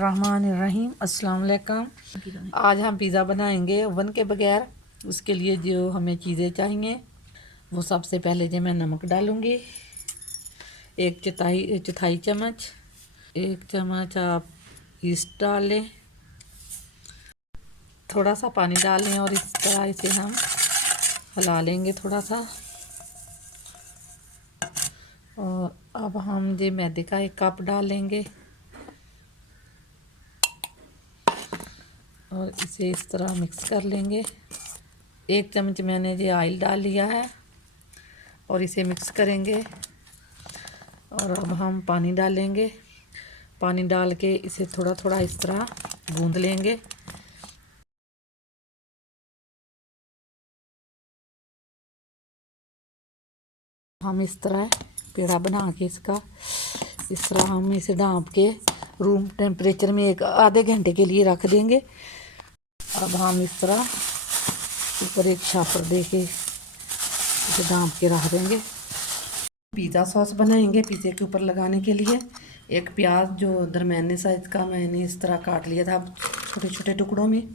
बिस्मिल्लाहिर्रहमानिर्रहीम। अस्सलाम वालेकुम। आज हम पिज़्ज़ा बनाएंगे ओवन के बगैर। उसके लिए जो हमें चीज़ें चाहिए वो सबसे पहले जो मैं नमक डालूँगी, एक चौथाई चम्मच। एक चम्मच आप ईस्ट डाल लें, थोड़ा सा पानी डाल लें और इस तरह इसे हम हिला लेंगे थोड़ा सा। और अब हम ये मैदे का एक कप डाल लेंगे और इसे इस तरह मिक्स कर लेंगे। एक चम्मच मैंने ये ऑयल डाल लिया है और इसे मिक्स करेंगे। और अब हम पानी डालेंगे, पानी डाल के इसे थोड़ा थोड़ा इस तरह गूंद लेंगे। हम इस तरह पेड़ा बना के इस तरह हम इसे ढाँप के रूम टेम्परेचर में एक आधे घंटे के लिए रख देंगे। अब हम इस तरह ऊपर एक छापर दे के इसे ढाँप के रख देंगे। पिज़्ज़ा सॉस बनाएंगे पिज़्ज़े के ऊपर लगाने के लिए। एक प्याज जो दरमियाने साइज का मैंने इस तरह काट लिया था छोटे छोटे टुकड़ों में,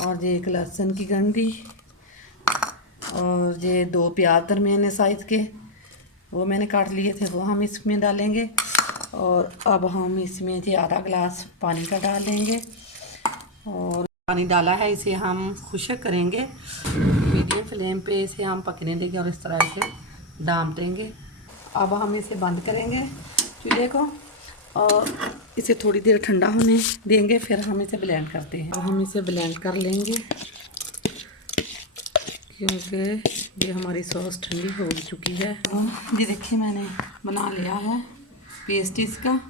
और ये एक लहसुन की गंढी, और ये 2 प्याज दरमियाने साइज के वो मैंने काट लिए थे, वो हम इसमें डालेंगे। और अब हम इसमें ये आधा गिलास पानी का डाल देंगे। और पानी डाला है, इसे हम खुश्क करेंगे। मीडियम फ्लेम पे इसे हम पकने देंगे और इस तरह इसे ढाँप देंगे। अब हम इसे बंद करेंगे चूल्हे को और इसे थोड़ी देर ठंडा होने देंगे, फिर हम इसे ब्लेंड करते हैं। अब हम इसे ब्लेंड कर लेंगे क्योंकि ये हमारी सॉस ठंडी हो चुकी है। ये देखिए मैंने बना लिया है पेस्ट इसका।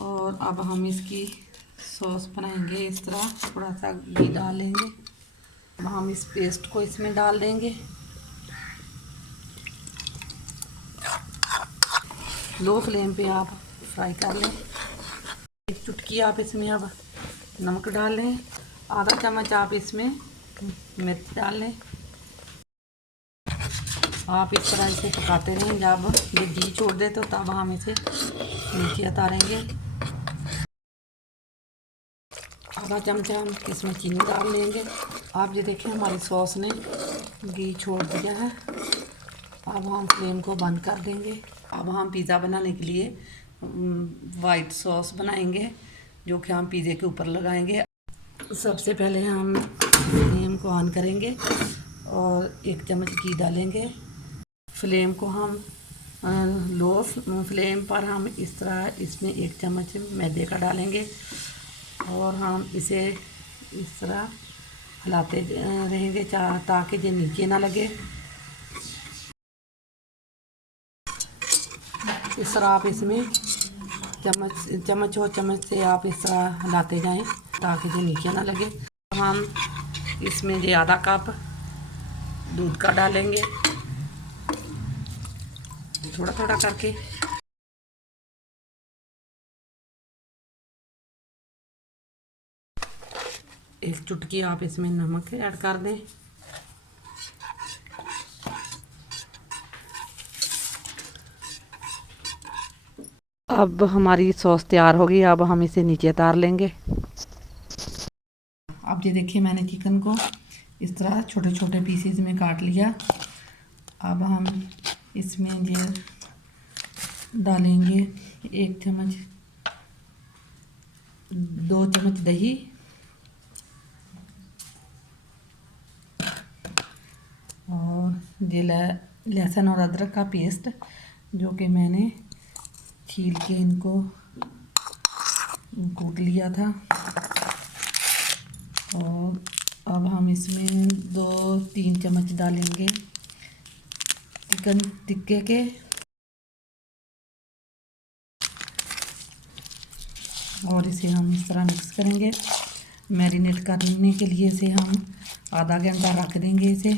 और अब हम इसकी सॉस बनाएंगे इस तरह, थोड़ा सा घी डालेंगे। अब हम इस पेस्ट को इसमें डाल देंगे। लो फ्लेम पे आप फ्राई कर लें। एक चुटकी आप इसमें अब नमक डाल लें, आधा चम्मच आप इसमें मिर्च डाल लें। आप इस तरह इसे पकाते रहें, जब ये घी छोड़ दे तो तब हम इसे नीचे उतारेंगे। आधा चमचा हम इसमें चीनी डाल लेंगे। आप ये देखें हमारी सॉस ने घी छोड़ दिया है। अब हम फ्लेम को बंद कर देंगे। अब हम पिज़्ज़ा बनाने के लिए वाइट सॉस बनाएंगे जो कि हम पिज़्ज़े के ऊपर लगाएंगे। सबसे पहले हम फ्लेम को ऑन करेंगे और एक चम्मच घी डालेंगे। फ्लेम को हम लो फ्लेम पर हम इस तरह इसमें एक चम्मच मैदे का डालेंगे और हम इसे इस तरह हिलाते रहेंगे ताकि ये नीचे ना लगे। इस तरह आप इसमें चम्मच और चम्मच से आप इस तरह हिलाते जाएं ताकि ये नीचे ना लगे। हम इसमें ये आधा कप दूध का डालेंगे थोड़ा थोड़ा करके। एक चुटकी आप इसमें नमक ऐड कर दें। अब हमारी सॉस तैयार होगी। अब हम इसे नीचे उतार लेंगे। अब ये देखिए मैंने चिकन को इस तरह छोटे छोटे पीसेस में काट लिया। अब हम इसमें ये डालेंगे 1 चम्मच 2 चम्मच दही और ये लहसुन और अदरक का पेस्ट जो कि मैंने छील के इनको कूट लिया था। और अब हम इसमें 2-3 चम्मच डालेंगे चिकन टिक्के के। और इसे हम इस तरह मिक्स करेंगे। मैरिनेट करने के लिए इसे हम आधा घंटा रख देंगे। इसे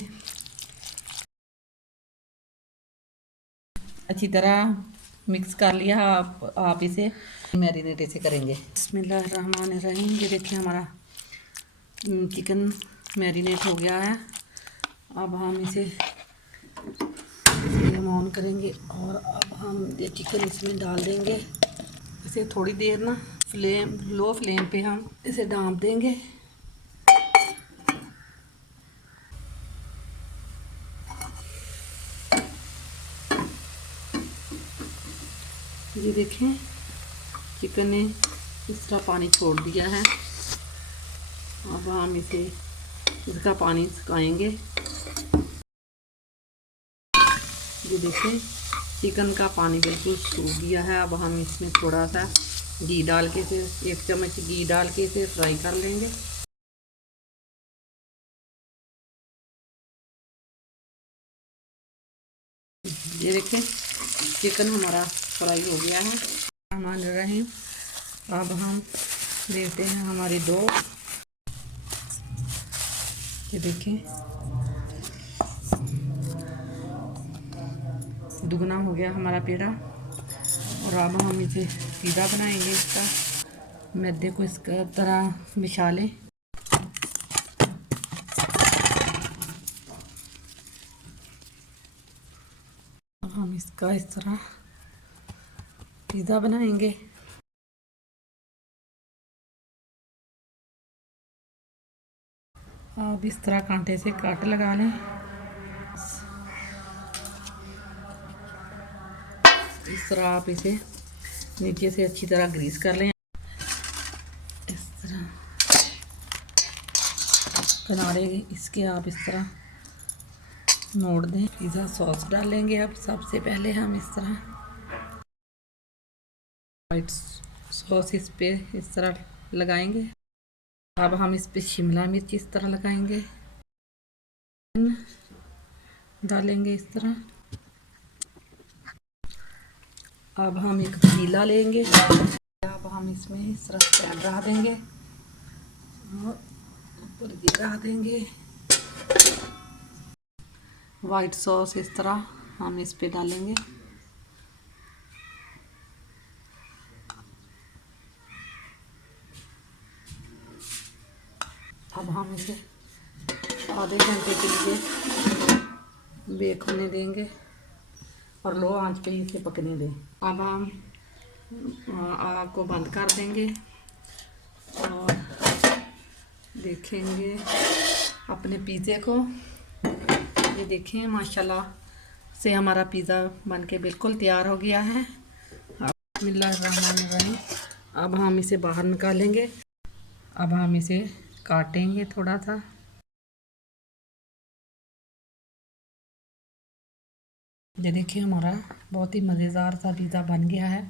अच्छी तरह मिक्स कर लिया। आप इसे मैरिनेट इसे करेंगे। बिस्मिल्लाहिर्रहमानिर्रहीम। ये देखिए हमारा चिकन मैरिनेट हो गया है। अब हम इसे फ्लेम ऑन करेंगे और अब हम ये चिकन इसमें डाल देंगे। इसे थोड़ी देर ना लो फ्लेम पे हम इसे ढाँप देंगे। ये देखें चिकन ने इस तरह पानी छोड़ दिया है। अब हम इसका पानी सुखाएंगे। ये देखें चिकन का पानी बिल्कुल सूख गया है। अब हम इसमें थोड़ा सा घी डाल के इसे 1 चम्मच घी डाल के इसे फ्राई कर लेंगे। ये देखें चिकन हमारा फ्राई हो गया है। रहमान रहीम। अब हम देते हैं हमारी दो। ये देखें दुगना हो गया हमारा पेड़ा। और अब हम इसे सीधा बनाएंगे। इसका मैदे को इसका तरह बिछा लें। अब हम इसका इस तरह पिज़्ज़ा बनाएंगे। अब इस तरह कांटे से काट लगा लें। इस तरह आप इसे नीचे से अच्छी तरह ग्रीस कर लें। इस तरह किनारे इसके आप इस तरह मोड़ दें। पिज़्ज़ा सॉस डालेंगे। अब सबसे पहले हम इस तरह वाइट सॉस इस पे इस तरह लगाएंगे। अब हम इस पे शिमला मिर्च इस तरह लगाएंगे, डालेंगे इस तरह। अब हम एक पतीला लेंगे। अब हम इसमें इस तरह पैन रख देंगे और ऊपर गिरा देंगे। वाइट सॉस इस तरह हम इस पे डालेंगे। अब हम इसे आधे घंटे के लिए बेक होने देंगे और लो आंच पे इसे पकने दें। अब हम आग को बंद कर देंगे और देखेंगे अपने पिज़्ज़े को। ये देखें माशाल्लाह से हमारा पिज़्ज़ा बनके बिल्कुल तैयार हो गया है। बिस्मिल्लाहिर्रहमानिर्रहीम। अब हम इसे बाहर निकालेंगे। अब हम इसे काटेंगे थोड़ा सा। ये देखिए हमारा बहुत ही मज़ेदार सा पिज़्ज़ा बन गया है।